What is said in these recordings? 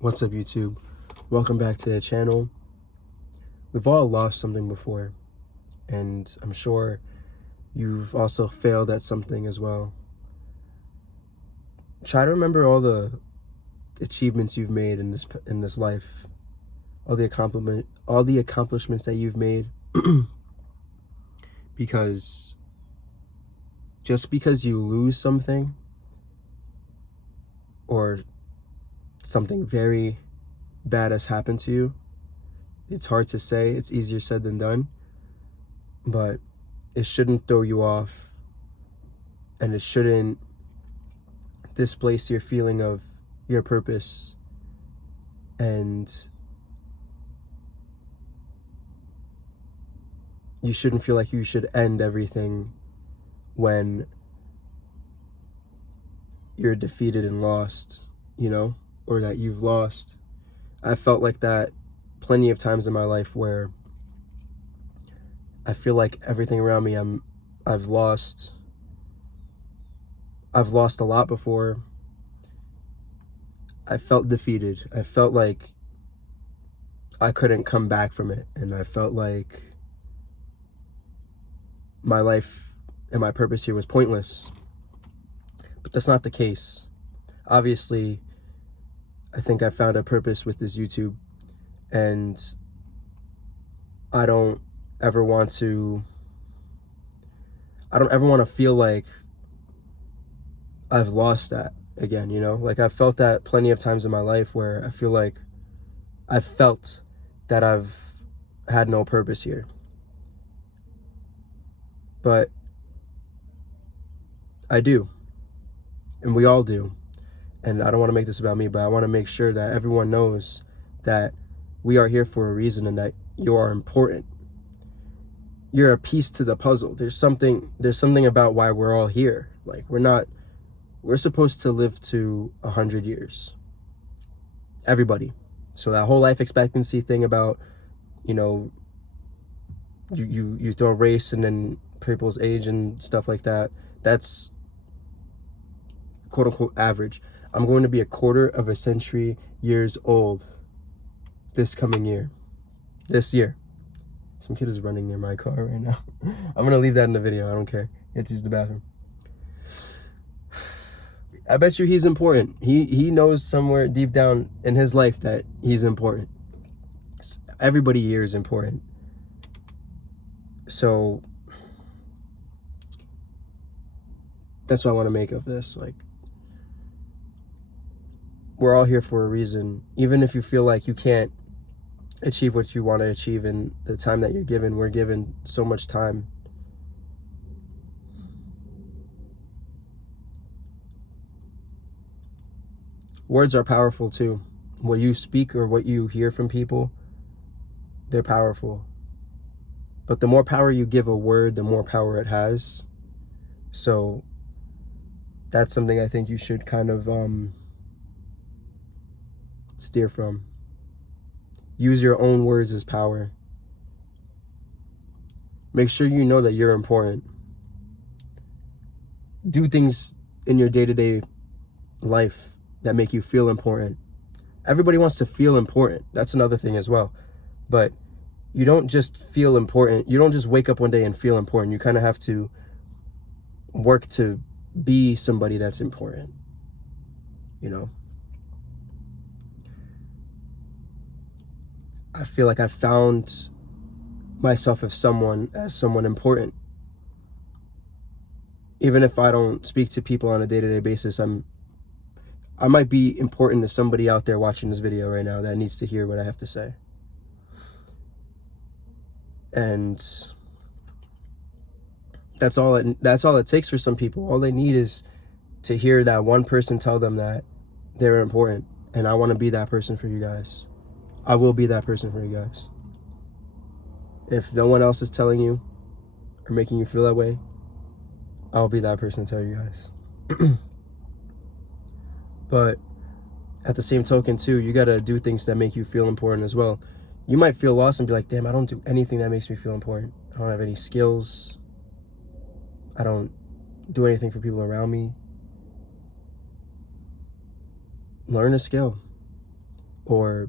What's up, YouTube? Welcome back to the channel. We've all lost something before, and I'm sure you've also failed at something as well. Try to remember all the achievements you've made in this life, all the accomplishments that you've made, because just because you lose something or something very bad has happened to you, it's hard to say, it's easier said than done, but it shouldn't throw you off, and it shouldn't displace your feeling of your purpose. And you shouldn't feel like you should end everything when you're defeated and lost, or that you've lost. I felt like that plenty of times in my life where I feel like everything around me I've lost a lot before. I felt defeated. I felt like I couldn't come back from it, and I felt like my life and my purpose here was pointless. But that's not the case. Obviously, I think I found a purpose with this YouTube, and I don't ever want to feel like I've lost that again, Like, I've felt that plenty of times in my life where I feel like I've felt that I've had no purpose here. But I do, and we all do. And I don't want to make this about me, but I want to make sure that everyone knows that we are here for a reason and that you are important. You're a piece to the puzzle. There's something about why we're all here. Like, we're supposed to live to 100 years. Everybody. So that whole life expectancy thing about, you throw race and then people's age and stuff like that, that's quote unquote average. I'm going to be a quarter of a century years old this coming year. This year. Some kid is running near my car right now. I'm going to leave that in the video. I don't care. He had to use the bathroom. I bet you he's important. He knows somewhere deep down in his life that he's important. Everybody here is important. So that's what I want to make of this. Like, we're all here for a reason. Even if you feel like you can't achieve what you want to achieve in the time that you're given, we're given so much time. Words are powerful too. What you speak or what you hear from people, they're powerful. But the more power you give a word, the more power it has. So that's something I think you should kind of steer from. Use your own words as power. Make sure you know that you're important. Do things in your day-to-day life that make you feel important. Everybody wants to feel important. That's another thing as well. But you don't just feel important. You don't just wake up one day and feel important. You kind of have to work to be somebody that's important, I feel like I found myself as someone important. Even if I don't speak to people on a day-to-day basis, I might be important to somebody out there watching this video right now that needs to hear what I have to say. And that's all it takes for some people. All they need is to hear that one person tell them that they're important. And I want to be that person for you guys. I will be that person for you guys. If no one else is telling you or making you feel that way, I'll be that person to tell you guys. But at the same token too, you gotta do things that make you feel important as well. You might feel lost and be like, damn, I don't do anything that makes me feel important. I don't have any skills. I don't do anything for people around me. Learn a skill. or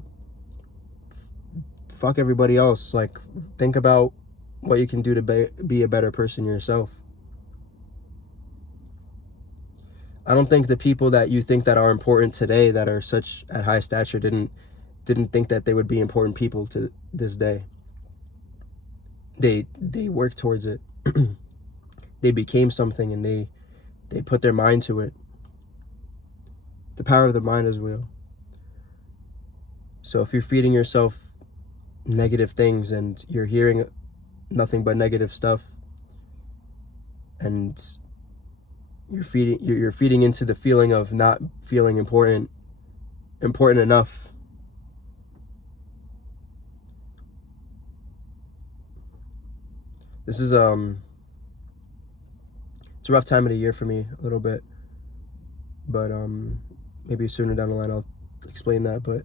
fuck everybody else. Like, think about what you can do to be a better person yourself. I don't think the people that you think that are important today, that are such at high stature, didn't think that they would be important people to this day. They worked towards it. They became something, and they put their mind to it. The power of the mind is real. So if you're feeding yourself negative things and you're hearing nothing but negative stuff, and you're feeding into the feeling of not feeling important enough, this is it's a rough time of the year for me, a little bit, but maybe sooner down the line I'll explain that. But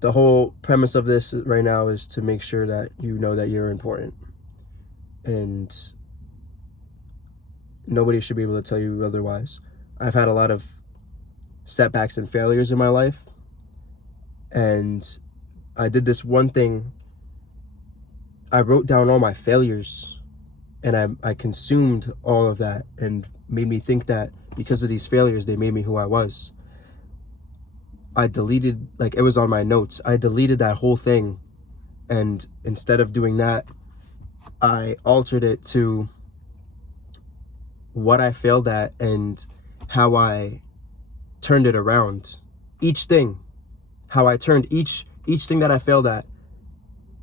the whole premise of this right now is to make sure that you know that you're important, and nobody should be able to tell you otherwise. I've had a lot of setbacks and failures in my life, and I did this one thing. I wrote down all my failures, and I consumed all of that, and made me think that because of these failures, they made me who I was. I deleted, like, it was on my notes. I deleted that whole thing, and instead of doing that, I altered it to what I failed at and how I turned it around. Each thing, how I turned each thing that I failed at,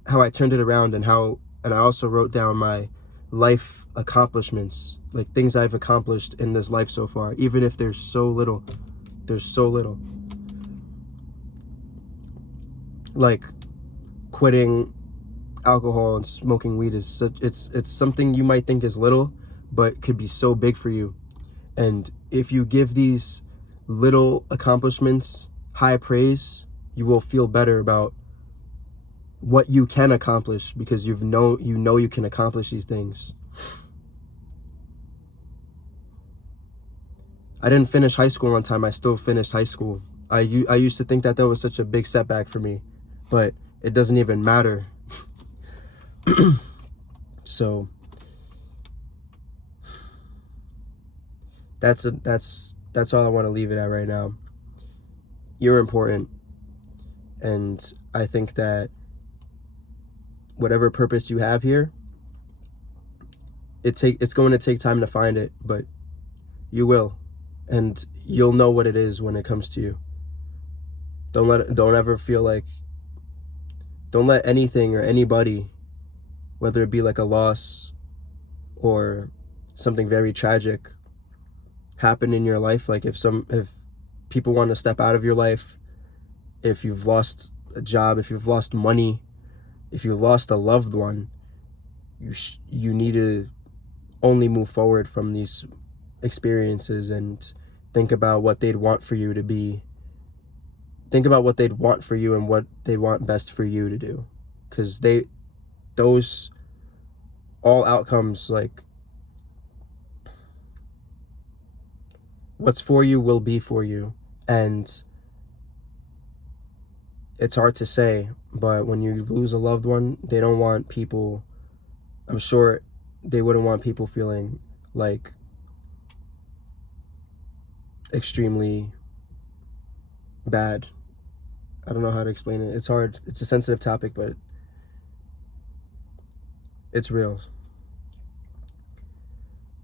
how I turned it around, and I also wrote down my life accomplishments, like things I've accomplished in this life so far, even if there's so little. Like, quitting alcohol and smoking weed is it's something you might think is little, but could be so big for you. And if you give these little accomplishments high praise, you will feel better about what you can accomplish, because you know you can accomplish these things. I didn't finish high school on time. I still finished high school. I used to think that was such a big setback for me, but it doesn't even matter. So that's all I want to leave it at right now. You're important, and I think that whatever purpose you have here, it's going to take time to find it, but you will, and you'll know what it is when it comes to you. Don't let anything or anybody, whether it be like a loss or something very tragic, happen in your life. Like if people want to step out of your life, if you've lost a job, if you've lost money, if you lost a loved one, you need to only move forward from these experiences and think about what they'd want for you to be. Think about what they'd want for you and what they want best for you to do, because those all outcomes, like, what's for you will be for you. And it's hard to say, but when you lose a loved one, they don't want people, I'm sure they wouldn't want people feeling like extremely bad. I don't know how to explain it. It's hard. It's a sensitive topic, but it's real.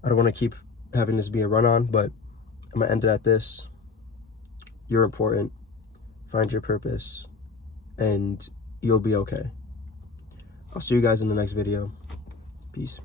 I don't want to keep having this be a run-on, but I'm going to end it at this. You're important. Find your purpose, and you'll be okay. I'll see you guys in the next video. Peace.